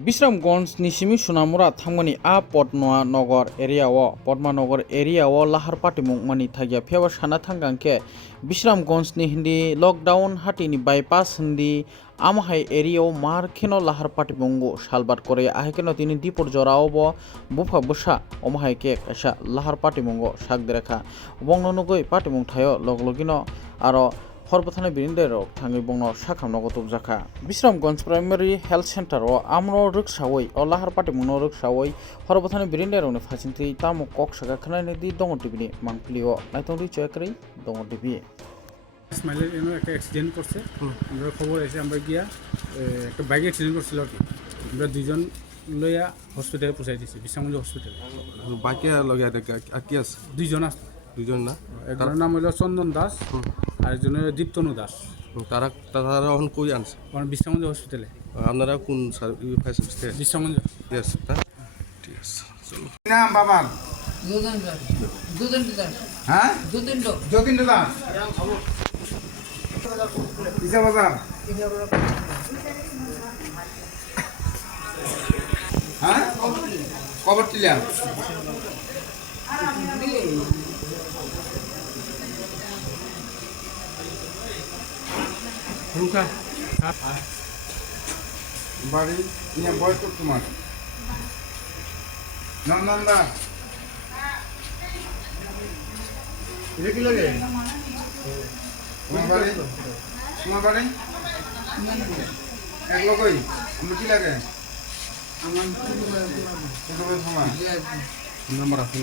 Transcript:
Bisramgons ni simi sunamura thangmani a Potnoa Nogor area o Potmanogor area o lahar patimung mani thagya pheba sana thangangke Bisramgons ni hindi lockdown hatini bypass hindi amahai area o mar kheno lahar patimungo salbat kore ahekeno tini dipor jorao bo bufa busa omahai ke kaisa lahar patimungo sakderekha bongno nugui patimung thayo loglogino aro Horbathani Birindero Tangi Bongno Sakam Nogotuk Jaka Bisramgons Primary Health Center o Amro Ruksawai o Lahar Patimuno Ruksawai Horbathani Birindero ni Fachinti Tamo Kok Saka Khanani di Dongo TV Mangplio Naitongri Chekri Dongo TV স্মাইলের এমন একটা accident করছে আমরা খবর এসে আমরা গিয়া একটা bike accident করছিল আর কি আমরা দুইজন লইয়া হসপিটালে পৌঁছাই দিছি বিশ্রামগঞ্জ হসপিটালে বাকি লগে কি আছে দুইজন আছে দুজন না একজনের নাম হইল চন্দন দাস আর একজনের দীপ্তনু দাস তারা তারা এখন কই আনছে কারণ বিশ্রামগঞ্জ হসপিটালে আপনারা কোন সার্ভিস থেকে বিশ্রামগঞ্জ ঠিক আছে হ্যাঁ ঠিক আছে চলো নাম বাবার দুদিন হ্যাঁ দুদিন যতীন দাস ইসা বাজার হ্যাঁ কবর টিলা রুকা বাড়ি নিয়ে বয়স কত তোমার নন্দা এটা কি লাগে তোমার বাড়ি এক লগই আমরা কি লাগে আমার নাম্বার আছে